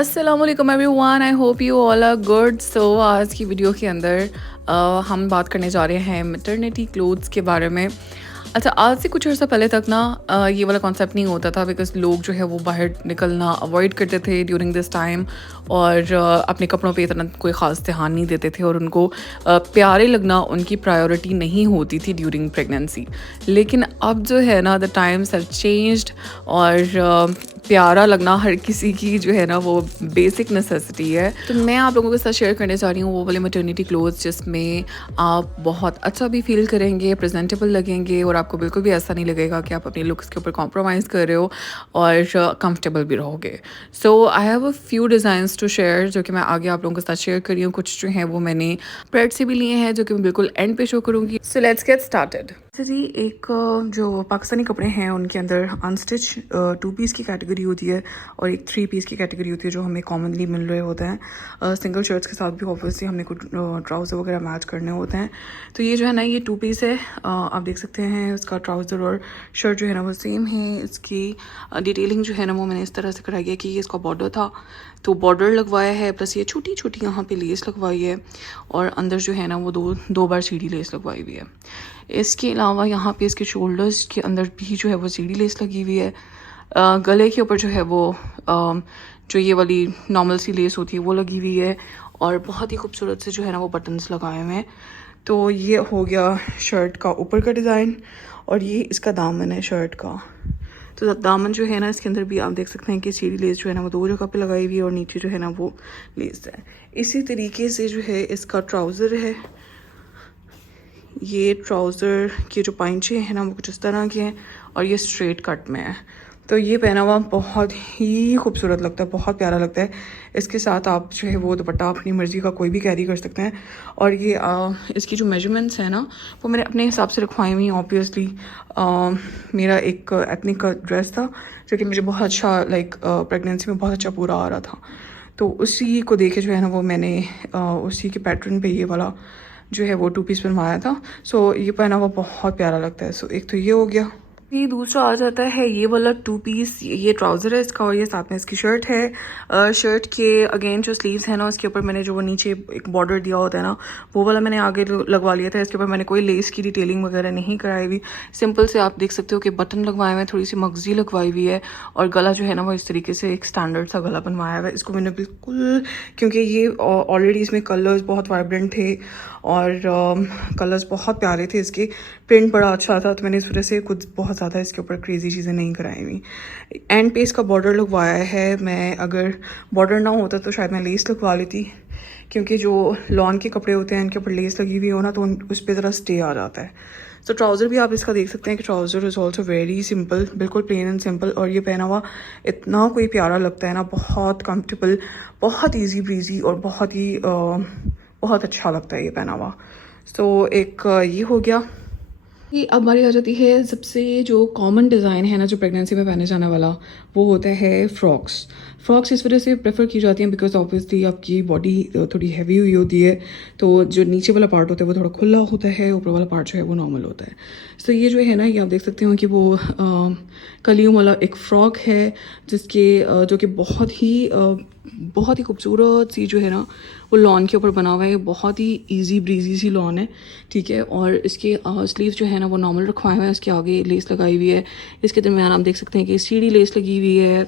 अस्सलामुअलैकुम everyone, I hope you all are good. So आज की वीडियो के अंदर हम बात करने जा रहे हैं मैटरनिटी क्लोथ्स के बारे में। अच्छा, आज से कुछ अर्सा पहले तक ना ये वाला कॉन्सेप्ट नहीं होता था, बिकॉज लोग जो है वो बाहर निकलना अवॉइड करते थे ड्यूरिंग दिस टाइम, और अपने कपड़ों पे इतना कोई ख़ास ध्यान नहीं देते थे, और उनको प्यारे लगना उनकी प्रायोरिटी नहीं होती थी ड्यूरिंग प्रेगनेंसी। लेकिन अब जो है ना, द टाइम्स हैव चेंज्ड, और प्यारा लगना हर किसी की जो है ना वो बेसिक नेसेसिटी है। तो मैं आप लोगों के साथ शेयर करने जा रही हूँ वो वाले मैटरनिटी क्लोथ्स जिसमें आप बहुत अच्छा भी फील करेंगे, प्रेजेंटेबल लगेंगे, और आपको बिल्कुल भी ऐसा नहीं लगेगा कि आप अपनी लुक्स के ऊपर कॉम्प्रोमाइज़ कर रहे हो, और कंफर्टेबल भी रहोगे। So I have a few designs to share जो कि मैं आगे आप लोगों के साथ शेयर कर रही हूँ। कुछ जो हैं वो मैंने प्रेड से भी लिए हैं जो कि मैं बिल्कुल एंड पे शो करूँगी। So let's get started. जी, एक जो पाकिस्तानी कपड़े हैं उनके अंदर अनस्टिच 2 पीस की कैटेगरी होती है और एक 3 पीस की कैटेगरी होती है जो हमें कॉमनली मिल रहे होते हैं। सिंगल शर्ट्स के साथ भी ऑब्वियसली हमने कुछ ट्राउज़र वगैरह मैच करने होते हैं। तो ये जो है ना, ये 2 पीस है। आप देख सकते हैं उसका ट्राउज़र और शर्ट जो है ना वो सेम है। इसकी डिटेलिंग जो है ना वो मैंने इस तरह से कराई है कि ये इसका बॉर्डर था तो बॉर्डर लगवाया है, प्लस ये छोटी छोटी यहाँ पे लेस लगवाई है, और अंदर जो है ना वो दो बार सीढ़ी लेस लगवाई हुई है। इसके अलावा यहाँ पे इसके शोल्डर्स के अंदर भी जो है वो सीढ़ी लेस लगी हुई है। गले के ऊपर जो है वो जो ये वाली नॉर्मल सी लेस होती है वो लगी हुई है, और बहुत ही खूबसूरत से जो है ना वो बटन्स लगाए हुए हैं। तो ये हो गया शर्ट का ऊपर का डिज़ाइन, और ये इसका दामन है शर्ट का। तो दामन जो है ना इसके अंदर भी आप देख सकते हैं कि सीढ़ी लेस जो है ना वो 2 जगह पे लगाई हुई है, और नीचे जो है ना वो लेस है। इसी तरीके से जो है इसका ट्राउज़र है। ये ट्राउज़र के जो पाइंचे हैं ना वो कुछ इस तरह के हैं, और ये स्ट्रेट कट में है। तो ये पहना हुआ बहुत ही खूबसूरत लगता है, बहुत प्यारा लगता है। इसके साथ आप जो है वो दुपट्टा अपनी मर्ज़ी का कोई भी कैरी कर सकते हैं। और ये इसकी जो मेजरमेंट्स हैं ना वो मैंने अपने हिसाब से रखवाई हुई हैं। ऑब्वियसली मेरा एक एथनिक का ड्रेस था जो कि मुझे बहुत अच्छा प्रेगनेंसी में बहुत अच्छा पूरा आ रहा था, तो उसी को देखे जो है ना वो मैंने उसी के पैटर्न पे ये वाला जो है वो 2 पीस बनवाया था। सो ये पहना हुआ बहुत प्यारा लगता है। सो एक तो ये हो गया। ये दूसरा आ जाता है ये वाला 2 पीस। ये ट्राउज़र है इसका, और ये साथ में इसकी शर्ट है। शर्ट के अगेन जो स्लीव्स है ना उसके ऊपर मैंने जो वो नीचे एक बॉर्डर दिया होता है ना वो वाला मैंने आगे लगवा लिया था। इसके ऊपर मैंने कोई लेस की डिटेलिंग वगैरह नहीं कराई हुई। सिंपल से आप देख सकते हो कि बटन लगवाए हुए हैं, थोड़ी सी मगजी लगवाई हुई है, और गला जो है ना वो इस तरीके से एक स्टैंडर्ड सा गला बनवाया हुआ है। इसको मैंने बिल्कुल, क्योंकि ये ऑलरेडी इसमें कलर्स बहुत वाइब्रेंट थे और कलर्स बहुत प्यारे थे, इसके प्रिंट बड़ा अच्छा था, तो मैंने इस वजह से कुछ बहुत ज़्यादा इसके ऊपर क्रेजी चीज़ें नहीं कराई हुई। एंड पे इसका बॉर्डर लगवाया है। मैं अगर बॉर्डर ना होता तो शायद मैं लेस लगवा लेती, क्योंकि जो लॉन के कपड़े होते हैं इनके ऊपर लेस लगी हुई हो ना तो उस पर ज़रा स्टे आ जाता है। तो ट्राउज़र भी आप इसका देख सकते हैं कि trouser is also very simple, बिल्कुल प्लेन एंड सिंपल, और ये पहना हुआ इतना कोई प्यारा लगता है ना, बहुत कंफर्टेबल, बहुत ईजी ब्रीजी, और बहुत अच्छा लगता है ये पहना हुआ। सो एक ये हो गया। ये अब बारी आ जाती है सबसे जो कॉमन डिज़ाइन है ना जो प्रेगनेंसी में पहने जाने वाला, वो होता है फ्रॉक्स। फ्रॉक्स इस वजह से प्रेफर की जाती हैं बिकॉज ऑब्वियसली आपकी बॉडी थोड़ी हैवी हुई होती है, तो जो नीचे वाला पार्ट होता है वो थोड़ा खुला होता है, ऊपर वाला पार्ट जो है वो नॉर्मल होता है। तो ये जो है ना, ये आप देख सकते हो कि वो कलियों वाला एक फ़्रॉक है जिसके जो कि बहुत ही खूबसूरत सी जो है ना वो लॉन के ऊपर बना हुआ है। बहुत ही इजी ब्रीजी सी लॉन है, ठीक है। और इसके स्लीव जो है ना वो नॉर्मल रखवाए हुए हैं, इसके आगे लेस लगाई हुई है। इसके दरमियान आप देख सकते हैं कि सीढ़ी लेस लगी हुई है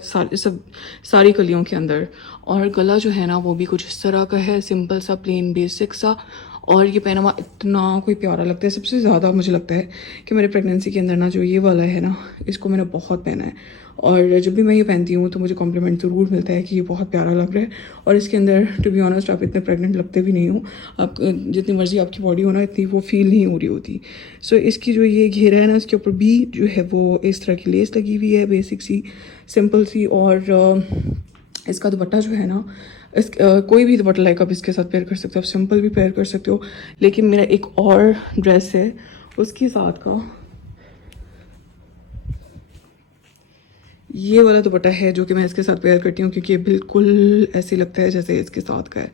सारी कलियों के अंदर। और गला जो है ना वो भी कुछ इस तरह का है, सिंपल सा, प्लेन, बेसिक सा, और ये पहना हुआ इतना कोई प्यारा लगता है। सबसे ज़्यादा मुझे लगता है कि मेरे प्रेगनेंसी के अंदर ना जो ये वाला है ना, इसको मैंने बहुत पहना है, और जब भी मैं ये पहनती हूँ तो मुझे कॉम्प्लीमेंट ज़रूर मिलता है कि ये बहुत प्यारा लग रहा है। और इसके अंदर टू बी ऑनेस्ट आप इतने प्रेग्नेंट लगते भी नहीं हो, आप जितनी मर्जी आपकी बॉडी हो ना इतनी वो फील नहीं हो रही होती। सो इसकी जो ये घेरा है ना इसके ऊपर भी जो है वो इस तरह की लेस लगी हुई है, बेसिक सी, सिंपल सी। और इसका दुपट्टा जो है ना, कोई भी दुपट्टा लाइक आप इसके साथ पेयर कर सकते हो, आप सिंपल भी पेयर कर सकते हो। लेकिन मेरा एक और ड्रेस है उसके साथ का ये वाला दुपट्टा है जो कि मैं इसके साथ पेयर करती हूँ, क्योंकि ये बिल्कुल ऐसे लगता है जैसे इसके साथ का है।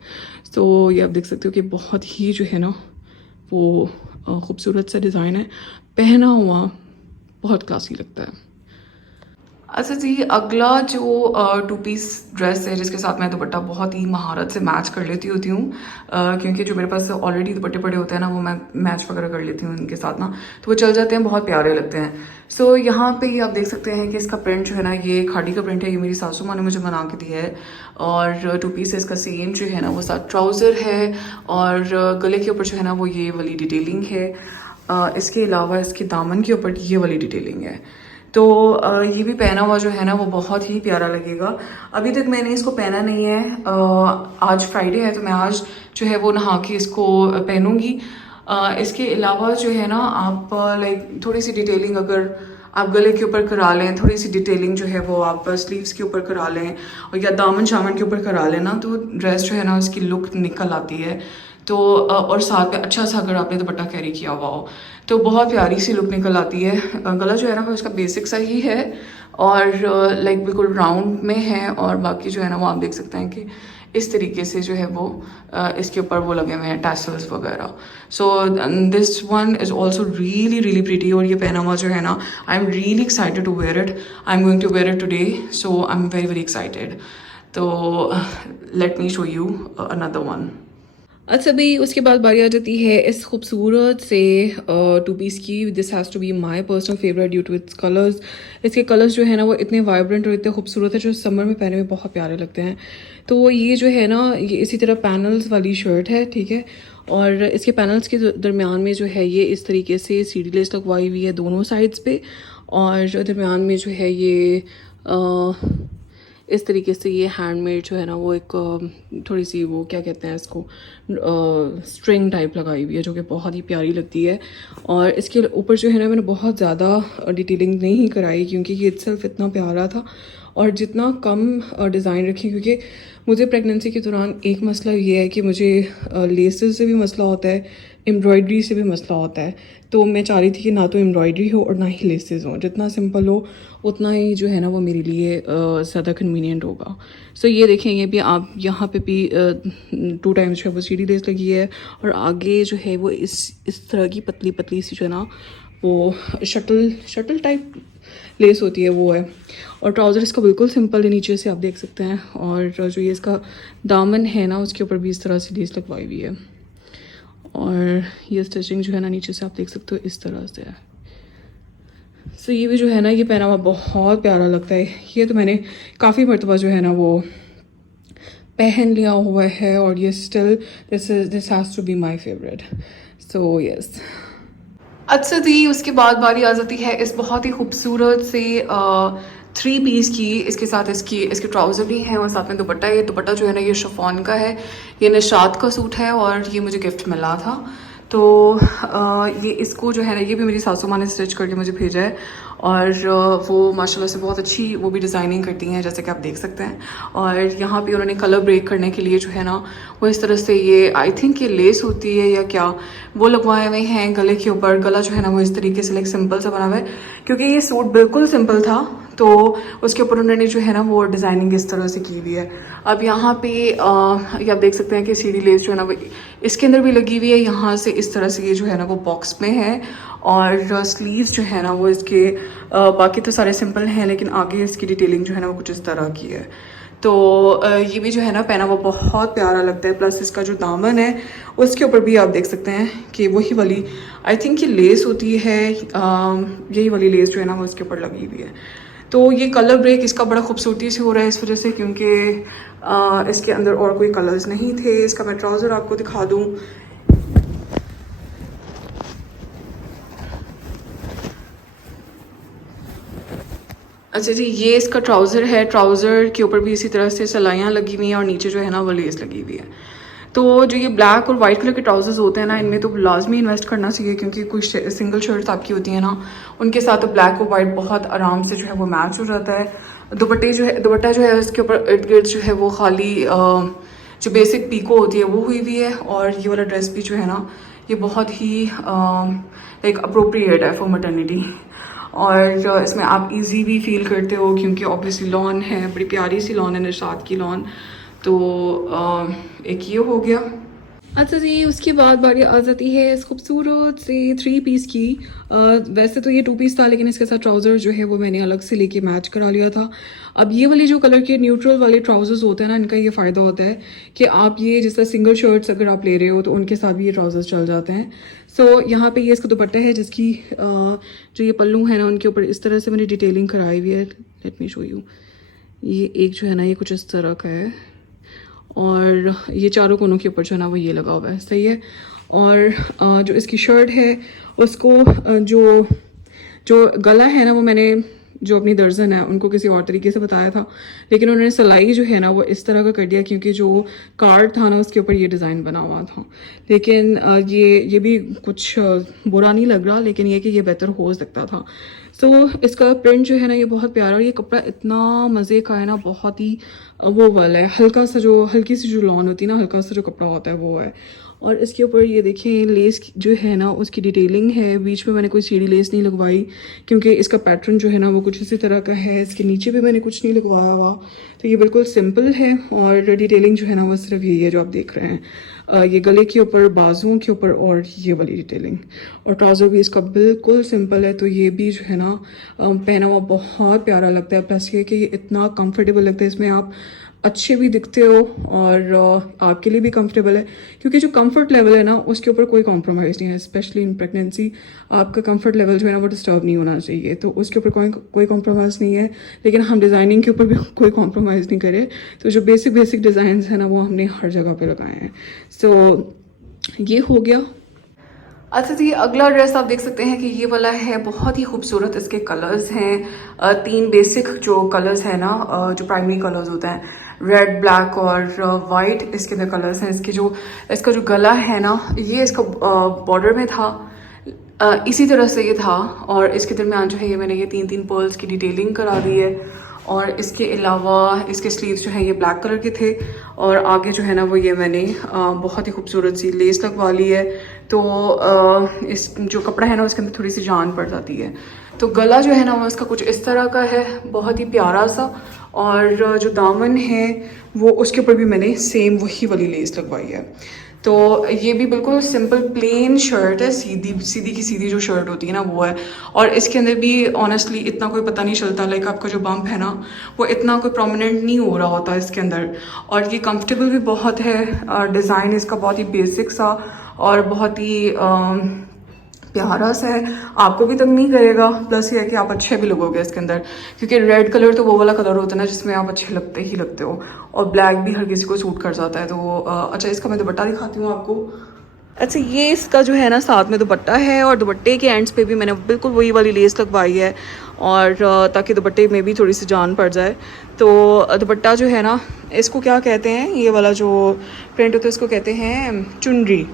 तो ये आप देख सकते हो कि बहुत ही जो है ना वो खूबसूरत सा डिज़ाइन है, पहना हुआ बहुत क्लासी लगता है। अच्छा जी, अगला जो टू पीस ड्रेस है जिसके साथ मैं दुपट्टा बहुत ही महारत से मैच कर लेती होती हूँ, क्योंकि जो मेरे पास ऑलरेडी दुपट्टे पड़े होते हैं ना वो मैं मैच वगैरह कर लेती हूँ उनके साथ ना, तो वो चल जाते हैं, बहुत प्यारे लगते हैं। सो यहाँ पे आप देख सकते हैं कि इसका प्रिंट जो है ना ये खाड़ी का प्रिंट है, ये मेरी सासू माँ ने मुझे बना के दिया है। और टू पीस इसका सेम जो है ना वो साथ ट्राउज़र है और गले के ऊपर जो है ना वो ये वाली डिटेलिंग है। इसके अलावा इसके दामन के ऊपर ये वाली डिटेलिंग है। तो ये भी पहना हुआ जो है ना वो बहुत ही प्यारा लगेगा। अभी तक मैंने इसको पहना नहीं है, आज फ्राइडे है तो मैं आज जो है वो नहा के इसको पहनूंगी। इसके अलावा जो है ना आप लाइक थोड़ी सी डिटेलिंग अगर आप गले के ऊपर करा लें, थोड़ी सी डिटेलिंग जो है वो आप स्लीव्स के ऊपर करा लें और या दामन शामन के ऊपर करा लें ना, तो ड्रेस जो है ना उसकी लुक निकल आती है। तो और साथ में अच्छा सा अगर आपने दुपट्टा कैरी किया हुआ हो तो बहुत प्यारी सी लुक निकल आती है। गला जो है ना वो इसका बेसिक सा ही है और लाइक बिल्कुल राउंड में है, और बाकी जो है ना वो आप देख सकते हैं कि इस तरीके से जो है वो इसके ऊपर वो लगे हुए हैं टैसल्स वगैरह। So this one is also really really pretty, और ये पहना हुआ जो है ना I am really excited to wear it. I am going to wear it today, so I am very very excited. तो let me show you another one. अच्छा भाई, उसके बाद बारी आ जाती है इस खूबसूरत से टू पीस की। This has to be my personal favourite due to its colours. इसके कलर्स जो है ना वो इतने वाइब्रेंट और इतने खूबसूरत है जो समर में पहने में बहुत प्यारे लगते हैं। तो ये जो है ना ये इसी तरह पैनल्स वाली शर्ट है, ठीक है। और इसके पैनल्स के दरमियान में जो है ये इस तरीके से सीढ़ी लेस लगवाई हुई है दोनों साइड्स पे, और दरमियान में जो है ये इस तरीके से ये हैंडमेड जो है ना वो एक थोड़ी सी वो क्या कहते हैं इसको स्ट्रिंग टाइप लगाई हुई है जो कि बहुत ही प्यारी लगती है। और इसके ऊपर जो है ना मैंने बहुत ज़्यादा डिटेलिंग नहीं कराई क्योंकि ये इट्सेल्फ इतना प्यारा था, और जितना कम डिज़ाइन रखी, क्योंकि मुझे प्रेगनेंसी के दौरान एक मसला ये है कि मुझे लेसेस से भी मसला होता है, एम्ब्रॉयडरी से भी मसला होता है। तो मैं चाह रही थी कि ना तो एम्ब्रॉयडरी हो और ना ही लेसेस हो, जितना सिंपल हो उतना ही जो है ना वो मेरे लिए ज़्यादा कन्वीनियंट होगा। सो ये देखें, ये भी आप यहाँ पे भी 2 टाइम्स जो है वो सीढ़ी लेस लगी है, और आगे जो है वो इस तरह की पतली पतली सी जो है ना वो शटल टाइप लेस होती है वो है। और ट्राउज़र इसका बिल्कुल सिंपल है, नीचे से आप देख सकते हैं। और जो ये इसका दामन है ना उसके ऊपर भी इस तरह से लेस लगवाई हुई है, और ये स्टिचिंग जो है ना नीचे से आप देख सकते हो इस तरह से है। सो ये भी जो है ना ये पहना हुआ बहुत प्यारा लगता है। ये तो मैंने काफ़ी मरतबा जो है ना वो पहन लिया हुआ है, और ये still this has to be my favourite. So yes. अच्छा जी, उसके बाद बारी आ जाती है इस बहुत ही खूबसूरत से 3 पीस की। इसके साथ इसके ट्राउज़र भी हैं और साथ में दुपट्टा। ये दुपट्टा जो है ना ये शिफॉन का है, ये निशात का सूट है और ये मुझे गिफ्ट मिला था। तो ये इसको जो है ना ये भी मेरी सासू माँ ने स्टिच करके मुझे भेजा है, और वो माशाल्लाह से बहुत अच्छी वो भी डिज़ाइनिंग करती हैं जैसे कि आप देख सकते हैं। और यहाँ पे उन्होंने कलर ब्रेक करने के लिए जो है ना वो इस तरह से ये आई थिंक ये लेस होती है या क्या वो लगवाए हुए हैं गले के ऊपर। गला जो है ना वो इस तरीके से लाइक सिंपल सा बना हुआ है, क्योंकि ये सूट बिल्कुल सिंपल था तो उसके ऊपर उन्होंने जो है ना वो डिज़ाइनिंग इस तरह से की हुई है। अब यहाँ पे ये आप देख सकते हैं कि सीढ़ी लेस जो है ना वो इसके अंदर भी लगी हुई है, यहाँ से इस तरह से ये जो है ना वो बॉक्स में है। और स्लीव्स जो है ना वो इसके बाकी तो सारे सिंपल हैं, लेकिन आगे इसकी डिटेलिंग जो है ना वो कुछ इस तरह की है। तो ये भी जो है ना पहना वो बहुत प्यारा लगता है। प्लस इसका जो दामन है उसके ऊपर भी आप देख सकते हैं कि वही वाली आई थिंक ये लेस होती है, यही वाली लेस जो है ना वो इसके ऊपर लगी हुई है। तो ये कलर ब्रेक इसका बड़ा खूबसूरती से हो रहा है इस वजह से, क्योंकि इसके अंदर और कोई कलर्स नहीं थे। इसका मैं ट्राउज़र आपको दिखा दूँ। अच्छा जी, ये इसका ट्राउज़र है। ट्राउज़र के ऊपर भी इसी तरह से सिलाइयाँ लगी हुई हैं और नीचे जो है ना वो लेस लगी हुई है। तो जो ये ब्लैक और वाइट कलर के ट्राउजर्स होते हैं ना इनमें तो लाजमी इन्वेस्ट करना चाहिए, क्योंकि कुछ सिंगल शर्ट्स आपकी होती है ना उनके साथ तो ब्लैक और वाइट बहुत आराम से जो है वो मैच हो जाता है। दुपट्टा जो है उसके ऊपर इर्द गिर्द जो है वो खाली जो बेसिक पीको होती है वो हुई हुई है, और ये वाला ड्रेस भी जो है ना ये बहुत ही लाइक अप्रोप्रिएट है फॉर मैटरनिटी। और इसमें आप इजी भी फील करते हो क्योंकि ऑब्वियसली लॉन है, बड़ी प्यारी सी लॉन है, निशात की लॉन। तो एक ये हो गया। अच्छा जी, उसके बाद बारी आ जाती है इस खूबसूरत से 3 पीस की। वैसे तो ये 2 पीस था, लेकिन इसके साथ ट्राउज़र जो है वो मैंने अलग से लेके मैच करा लिया था। अब ये वाली जो कलर के न्यूट्रल वाले ट्राउज़र्स होते हैं ना, इनका ये फ़ायदा होता है कि आप ये जैसा सिंगल शर्ट्स अगर आप ले रहे हो तो उनके साथ भी ये ट्राउज़र्स चल जाते हैं। सो यहाँ पे ये इसका दुपट्टा है, जिसकी जो ये पल्लू है ना, उनके ऊपर इस तरह से मैंने डिटेलिंग कराई हुई है। Late me show you. ये एक जो है ना, ये कुछ इस तरह का है, और ये चारों कोनों के ऊपर जो है ना वो ये लगा हुआ है, सही है। और जो इसकी शर्ट है उसको जो जो गला है ना, वो मैंने जो अपनी दर्जन है उनको किसी और तरीके से बताया था, लेकिन उन्होंने सिलाई जो है ना वो इस तरह का कर दिया, क्योंकि जो कार्ड था ना उसके ऊपर ये डिज़ाइन बना हुआ था। लेकिन ये भी कुछ बुरा नहीं लग रहा, लेकिन ये कि ये बेहतर हो सकता था। सो इसका प्रिंट जो है ना ये बहुत प्यारा, और ये कपड़ा इतना मज़े का है ना, बहुत ही वो वाला है, हल्का सा जो हल्की सी जो लॉन होती है ना, हल्का सा जो कपड़ा होता है वो है। और इसके ऊपर ये देखिए लेस जो है ना उसकी डिटेलिंग है, बीच में मैंने कोई सीढ़ी लेस नहीं लगवाई, क्योंकि इसका पैटर्न जो है ना वो कुछ इसी तरह का है। इसके नीचे भी मैंने कुछ नहीं लगवाया हुआ, तो ये बिल्कुल सिंपल है। और डिटेलिंग जो है ना वो सिर्फ यही है जो आप देख रहे हैं, ये गले के ऊपर, बाजुओं के ऊपर, और ये वाली डिटेलिंग। और ट्राउज़र भी इसका बिल्कुल सिंपल है, तो ये भी जो है ना पहना हुआ बहुत प्यारा लगता है। प्लस ये कि ये इतना कंफर्टेबल लगता है, इसमें आप अच्छे भी दिखते हो और आपके लिए भी कंफर्टेबल है, क्योंकि जो कंफर्ट लेवल है ना उसके ऊपर कोई कॉम्प्रोमाइज़ नहीं है। स्पेशली इन प्रेगनेंसी आपका कंफर्ट लेवल जो है ना वो डिस्टर्ब नहीं होना चाहिए, तो उसके ऊपर कोई कॉम्प्रोमाइज़ नहीं है। लेकिन हम डिज़ाइनिंग के ऊपर भी कोई कॉम्प्रोमाइज़ नहीं करें, तो जो बेसिक डिज़ाइन है ना वो हमने हर जगह पर लगाए हैं। सो ये हो गया। अच्छा जी, अगला ड्रेस आप देख सकते हैं कि ये वाला है, बहुत ही खूबसूरत इसके कलर्स हैं। 3 बेसिक जो कलर्स हैं ना, जो प्राइमरी कलर्स होते हैं, रेड, ब्लैक और वाइट, इसके अंदर कलर्स हैं। इसका जो गला है ना, ये इसका बॉर्डर में था, इसी तरह से ये था, और इसके दरमियान जो है ये मैंने ये 3 पर्ल्स की डिटेलिंग करा दी है। और इसके अलावा इसके स्लीव्स जो हैं ये ब्लैक कलर के थे, और आगे जो है ना वो ये मैंने बहुत ही खूबसूरत सी लेस लगवा ली है, तो इस जो कपड़ा है ना उसके अंदर थोड़ी सी जान पड़ जाती है। तो गला जो है ना वो इसका कुछ इस तरह का है, बहुत ही प्यारा सा। और जो दामन है वो उसके ऊपर भी मैंने सेम वही वाली लेस लगवाई है। तो ये भी बिल्कुल सिंपल प्लेन शर्ट है, सीधी की सीधी जो शर्ट होती है ना वो है। और इसके अंदर भी ऑनेस्टली इतना कोई पता नहीं चलता, लाइक आपका जो बम्प है ना वो इतना कोई प्रोमिनेंट नहीं हो रहा होता इसके अंदर। और ये कंफर्टेबल भी बहुत है, डिज़ाइन इसका बहुत ही बेसिक सा और बहुत ही प्यारा सा है, आपको भी तंग नहीं करेगा। प्लस ये है कि आप अच्छे भी लगोगे इसके अंदर, क्योंकि रेड कलर तो वो वाला कलर होता है ना जिसमें आप अच्छे लगते ही लगते हो, और ब्लैक भी हर किसी को सूट कर जाता है। तो अच्छा, इसका मैं दुपट्टा दिखाती हूँ आपको। अच्छा, ये इसका जो है ना साथ में दुपट्टा है, और दुपट्टे के एंड्स पे भी मैंने बिल्कुल वही वाली लेस लगवाई है, और ताकि दुपट्टे में भी थोड़ी सी जान पड़ जाए। तो दुपट्टा जो है ना इसको क्या कहते हैं, ये वाला जो प्रिंट होता है इसको कहते हैं चुनरी।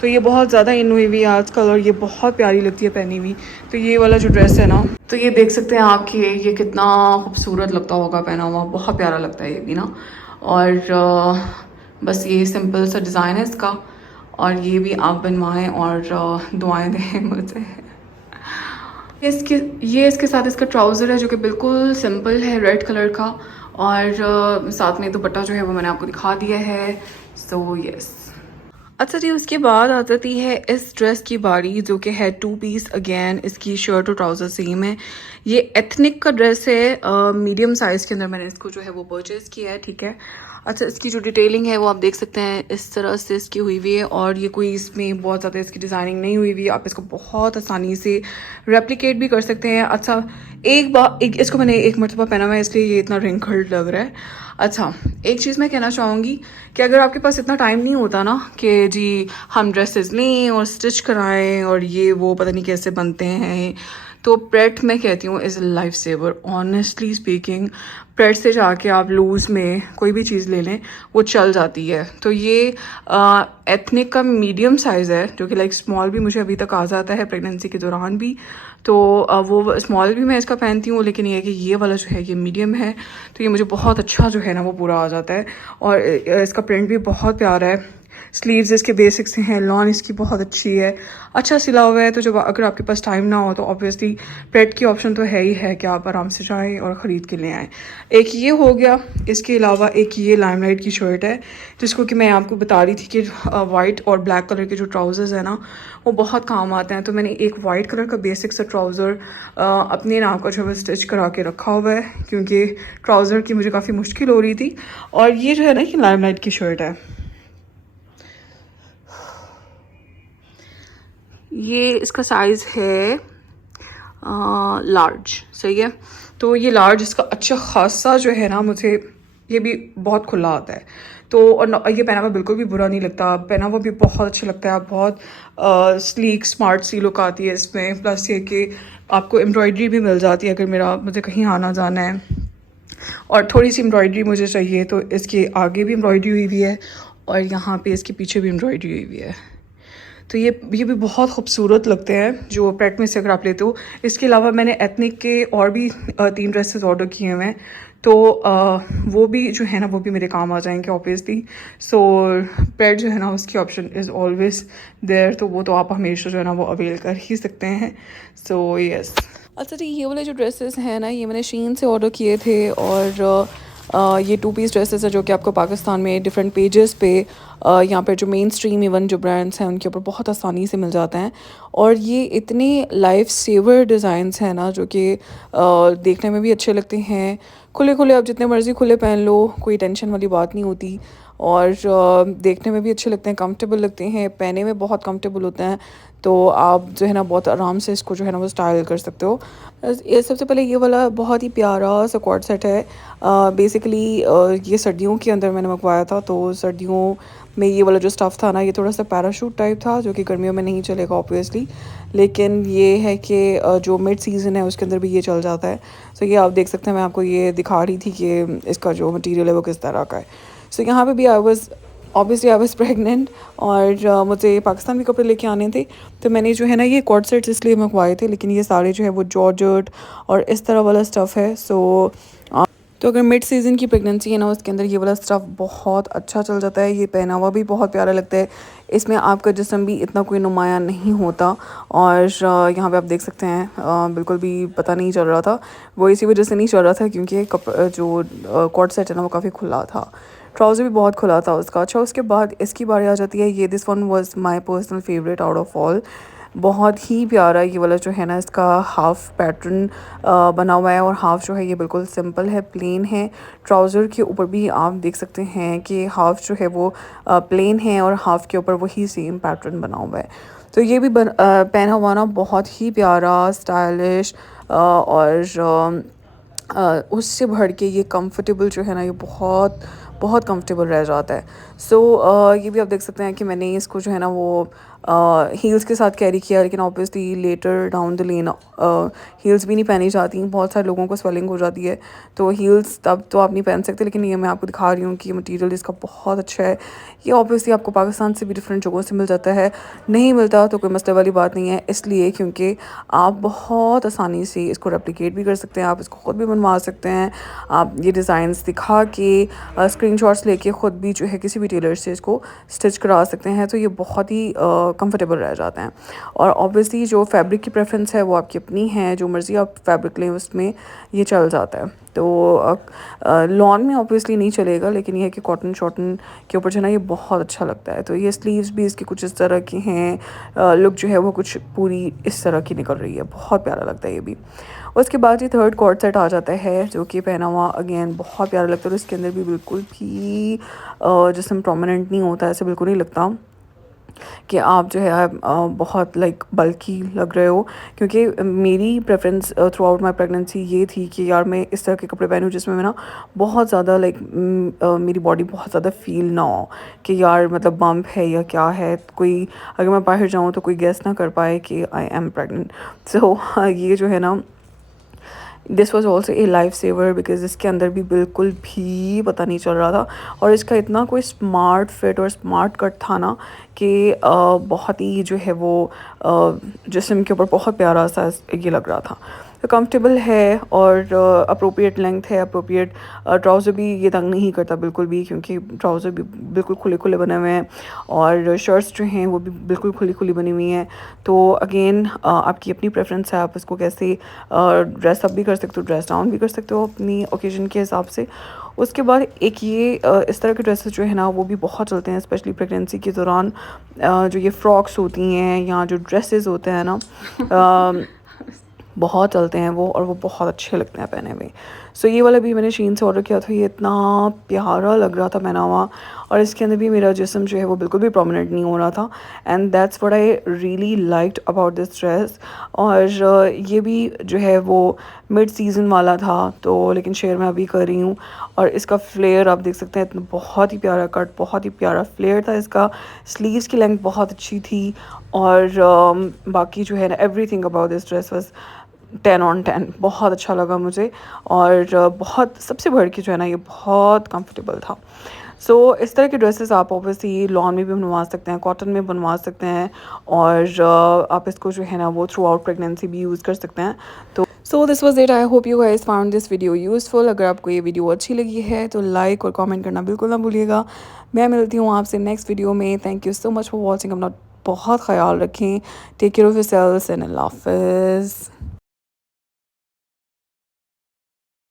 तो ये बहुत ज़्यादा इन हुई हुई है आजकल, और ये बहुत प्यारी लगती है पहनी हुई। तो ये वाला जो ड्रेस है ना, तो ये देख सकते हैं आपके, ये कितना खूबसूरत लगता होगा पहना हुआ, बहुत प्यारा लगता है ये भी ना। और बस ये सिंपल सा डिज़ाइन है इसका, और ये भी आप बनवाएं और दुआएं दें मुझे। ये इसके साथ इसका ट्राउज़र है जो कि बिल्कुल सिंपल है, रेड कलर का, और साथ में दुपट्टा जो है वो मैंने आपको दिखा दिया है। सो यस। अच्छा जी, उसके बाद आ जाती है इस ड्रेस की बारी, जो कि है 2 पीस। अगेन इसकी शर्ट और ट्राउज़र सेम है। ये एथनिक का ड्रेस है, मीडियम साइज़ के अंदर मैंने इसको जो है वो परचेज़ किया है, ठीक है। अच्छा, इसकी जो डिटेलिंग है वो आप देख सकते हैं, इस तरह से इसकी हुई हुई है, और ये कोई इसमें बहुत ज़्यादा इसकी डिज़ाइनिंग नहीं हुई हुई है, आप इसको बहुत आसानी से रेप्लिकेट भी कर सकते हैं। अच्छा, इसको मैंने एक मरतबा पहना हुआ है, इसलिए ये इतना रिंकल्ड लग रहा है। अच्छा, एक चीज़ मैं कहना चाहूँगी कि अगर आपके पास इतना टाइम नहीं होता ना कि जी हम ड्रेसेस लें और स्टिच कराएं और ये वो पता नहीं कैसे बनते हैं, तो प्रेट मैं कहती हूँ is life saver. Honestly speaking, Pret से जाके आप लूज़ में कोई भी चीज़ ले लें वो चल जाती है। तो ये एथनिक का मीडियम साइज़ है, जो कि लाइक स्मॉल भी मुझे अभी तक आ जाता है प्रेगनेंसी के दौरान भी, तो वो स्मॉल भी मैं इसका पहनती हूँ। लेकिन ये है कि ये वाला जो है ये मीडियम है, तो ये मुझे बहुत अच्छा जो है ना वो पूरा आ जाता है। और इसका प्रिंट भी बहुत प्यारा है, स्लीव्स इसके बेसिक से हैं, लॉन इसकी बहुत अच्छी है, अच्छा सिला हुआ है। तो जब अगर आपके पास टाइम ना हो तो ऑब्वियसली प्रेट की ऑप्शन तो है ही है कि आप आराम से जाएं और ख़रीद के ले आएँ। एक ये हो गया, इसके अलावा एक ये लाइमलाइट की शर्ट है जिसको कि मैं आपको बता रही थी कि वाइट और ब्लैक कलर के जो ट्राउज़र्स हैं ना वो बहुत काम आते हैं। तो मैंने एक वाइट कलर का बेसिक सा ट्राउज़र अपने नाम का जो है स्टिच करा के रखा हुआ है क्योंकि ट्राउज़र की मुझे काफ़ी मुश्किल हो रही थी। और ये जो है ना कि लाइमलाइट की शर्ट है, ये इसका साइज़ है लार्ज, सही है। तो ये लार्ज इसका अच्छा खासा जो है ना, मुझे ये भी बहुत खुला आता है तो, और ये पहना हुआ बिल्कुल भी बुरा नहीं लगता, पहना हुआ भी बहुत अच्छा लगता है। बहुत स्लीक स्मार्ट सी लुक आती है इसमें। प्लस ये कि आपको एम्ब्रॉयडरी भी मिल जाती है अगर मुझे कहीं आना जाना है और थोड़ी सी एम्ब्रॉयडरी मुझे चाहिए तो इसके आगे भी एम्ब्रॉयडरी हुई हुई है और यहाँ पे इसके पीछे भी एम्ब्रॉयडरी हुई हुई है। तो ये भी बहुत खूबसूरत लगते हैं जो प्रेट में से अगर आप लेते हो। इसके अलावा मैंने एथनिक के और भी 3 ड्रेसेस ऑर्डर किए हुए हैं तो वो भी जो है ना वो भी मेरे काम आ जाएंगे ऑब्वियसली। सो प्रेट जो है ना उसकी ऑप्शन इज़ ऑलवेज देयर, तो वो तो आप हमेशा जो है ना वो अवेल कर ही सकते हैं। सो यस। अच्छा जी, ये वाले जो ड्रेसेस हैं ना ये मैंने शीन से ऑर्डर किए थे और ये 2 पीस ड्रेसेस है जो कि आपको पाकिस्तान में डिफरेंट पेजेस पे यहाँ पर जो मेन स्ट्रीम इवन जो ब्रांड्स हैं उनके ऊपर बहुत आसानी से मिल जाते हैं। और ये इतने लाइफ सेवर डिज़ाइंस हैं ना जो कि देखने में भी अच्छे लगते हैं। खुले खुले आप जितने मर्ज़ी खुले पहन लो, कोई टेंशन वाली बात नहीं होती। और देखने में भी अच्छे लगते हैं, कंफर्टेबल लगते हैं, पहने में बहुत कंफर्टेबल होते हैं। तो आप जो है ना बहुत आराम से इसको जो है ना वो स्टाइल कर सकते हो। ये सबसे पहले ये वाला बहुत ही प्यारा सा कॉर्ड सेट है। बेसिकली ये सर्दियों के अंदर मैंने मंगवाया था, तो सर्दियों में ये वाला जो स्टफ़ था ना ये थोड़ा सा पैराशूट टाइप था जो कि गर्मियों में नहीं चलेगा ऑब्वियसली। लेकिन ये है कि जो मिड सीज़न है उसके अंदर भी ये चल जाता है। सो ये आप देख सकते हैं, मैं आपको ये दिखा रही थी कि इसका जो मटीरियल है वो किस तरह का है। सो यहाँ पे भी आई वाज प्रेग्नेंट और मुझे पाकिस्तान के कपड़े लेके आने थे तो मैंने जो है ना ये कॉर्ड सेट्स इसलिए मंगवाए थे। लेकिन ये सारे जो है वो जॉर्जेट और इस तरह वाला स्टफ़ है। सो तो अगर मिड सीज़न की प्रेगनेंसी है ना उसके अंदर ये वाला स्टफ़ बहुत अच्छा चल जाता है। ये पहना हुआ भी बहुत प्यारा लगता है, इसमें आपका जिस्म भी इतना कोई नुमाया नहीं होता। और यहाँ पे आप देख सकते हैं बिल्कुल भी पता नहीं चल रहा था। वो इसी वजह से नहीं चल रहा था क्योंकि जो कॉर्ड सेट है ना वो काफ़ी खुला था, ट्राउज़र भी बहुत खुला था उसका। अच्छा, उसके बाद इसकी बारी आ जाती है, ये this one was my personal favourite out of all. बहुत ही प्यारा ये वाला जो है ना इसका हाफ़ पैटर्न बना हुआ है और हाफ़ जो है ये बिल्कुल सिंपल है, प्लेन है। ट्राउज़र के ऊपर भी आप देख सकते हैं कि हाफ़ जो है वो प्लेन है और हाफ़ के ऊपर वही सेम पैटर्न बना हुआ है। तो ये भी पहना हुआ ना बहुत ही प्यारा, स्टाइलिश और उससे बढ़ के ये कंफर्टेबल जो है ना ये बहुत बहुत कंफर्टेबल रह जाता है। सो ये भी आप देख सकते हैं कि मैंने इसको जो है ना वो हील्स के साथ कैरी किया, लेकिन obviously later down the lane heels भी नहीं पहनी जाती। बहुत सारे लोगों को स्वेलिंग हो जाती है तो हील्स तब तो आप नहीं पहन सकते। लेकिन ये मैं आपको दिखा रही हूँ कि मटेरियल इसका बहुत अच्छा है। ये ऑब्वियसली आपको पाकिस्तान से भी डिफरेंट जगहों से मिल जाता है, नहीं मिलता तो कोई मसले वाली बात नहीं है, इसलिए क्योंकि आप बहुत आसानी से इसको रेप्लिकेट भी कर सकते हैं, आप इसको ख़ुद भी बनवा सकते हैं। आप ये डिज़ाइंस दिखा के स्क्रीनशॉट्स लेके ख़ुद भी जो है किसी भी टेलर से इसको स्टिच करा सकते हैं। तो ये बहुत ही कंफर्टेबल रह जाते हैं। और ऑब्वियसली जो फैब्रिक की प्रेफरेंस है वो आपकी अपनी है, जो मर्ज़ी आप फैब्रिक लें उसमें ये चल जाता है। तो लॉन में ऑब्वियसली नहीं चलेगा, लेकिन ये है कि कॉटन शॉटन के ऊपर जो है ना ये बहुत अच्छा लगता है। तो ये स्लीव्स भी इसकी कुछ इस तरह की हैं, लुक जो है वो कुछ पूरी इस तरह की निकल रही है, बहुत प्यारा लगता है ये भी। उसके बाद ये थर्ड कॉर्ड सेट आ जाता है जो कि पहना हुआ अगेन बहुत प्यारा लगता है। और इसके अंदर भी बिल्कुल भी जिस्म प्रोमिनेंट नहीं होता, ऐसे बिल्कुल नहीं लगता कि आप जो है बहुत लाइक बल्की लग रहे हो। क्योंकि मेरी preference through out my pregnancy ये थी कि यार मैं इस तरह के कपड़े पहनूँ जिसमें मैं ना बहुत ज़्यादा लाइक मेरी बॉडी बहुत ज़्यादा फील ना हो कि यार मतलब बम्प है या क्या है, कोई अगर मैं बाहर जाऊँ तो कोई गेस ना कर पाए कि आई एम प्रेगनेंट। सो ये जो है ना this was also a life saver because इसके अंदर भी बिल्कुल भी पता नहीं चल रहा था। और इसका इतना कोई स्मार्ट फिट और स्मार्ट कट था ना कि बहुत ही जो है वो जिस्म के ऊपर बहुत प्यारा सा ये लग रहा था। तो कंफर्टेबल है और अप्रोप्रिएट लेंथ है, अप्रोप्रिएट ट्राउज़र भी ये तंग नहीं करता बिल्कुल भी, क्योंकि ट्राउज़र भी बिल्कुल खुले खुले बने हुए हैं और शर्ट्स जो हैं वो भी बिल्कुल खुली खुली बनी हुई हैं। तो अगेन आपकी अपनी प्रेफरेंस है, आप इसको कैसे ड्रेस अप भी कर सकते हो, ड्रेस डाउन भी कर सकते हो अपनी ओकेजन के हिसाब से। उसके बाद एक ये इस तरह के ड्रेसेस जो है ना वो भी बहुत चलते हैं, स्पेशली प्रेगनेंसी के दौरान। जो ये फ्रॉक्स होती हैं या जो ड्रेसेस होते हैं ना बहुत चलते हैं वो, और वो बहुत अच्छे लगते हैं पहने हुए। सो ये वाला भी मैंने शीन से ऑर्डर किया था, ये इतना प्यारा लग रहा था पहना हुआ, और इसके अंदर भी मेरा जिस्म जो है वो बिल्कुल भी प्रोमिनेंट नहीं हो रहा था। And that's what I really liked about this dress. और ये भी जो है वो मिड सीज़न वाला था, तो लेकिन शेयर मैं अभी कर रही हूँ। और इसका फ्लेयर आप देख सकते हैं, इतना बहुत ही प्यारा कट, बहुत ही प्यारा फ्लेयर था इसका। स्लीव्स की लेंथ बहुत अच्छी थी, और बाकी जो है ना everything about this dress was 10/10, बहुत अच्छा लगा मुझे। और बहुत सबसे बढ़ के जो है ना ये बहुत कंफर्टेबल था। सो इस तरह के ड्रेसेस आप ऑब्वियसली लॉन में भी बनवा सकते हैं, कॉटन में बनवा सकते हैं, और आप इसको जो है ना वो थ्रू आउट प्रेगनेंसी भी यूज़ कर सकते हैं। तो so this was it. I hope you guys found this video useful. अगर आपको ये वीडियो अच्छी लगी है तो लाइक और कमेंट करना बिल्कुल ना भूलिएगा। मैं मिलती हूँ आपसे नेक्स्ट वीडियो में। Thank you so much for watching. अपना बहुत ख्याल रखें। Take care of yourselves and अल्लाह हाफ़िज़।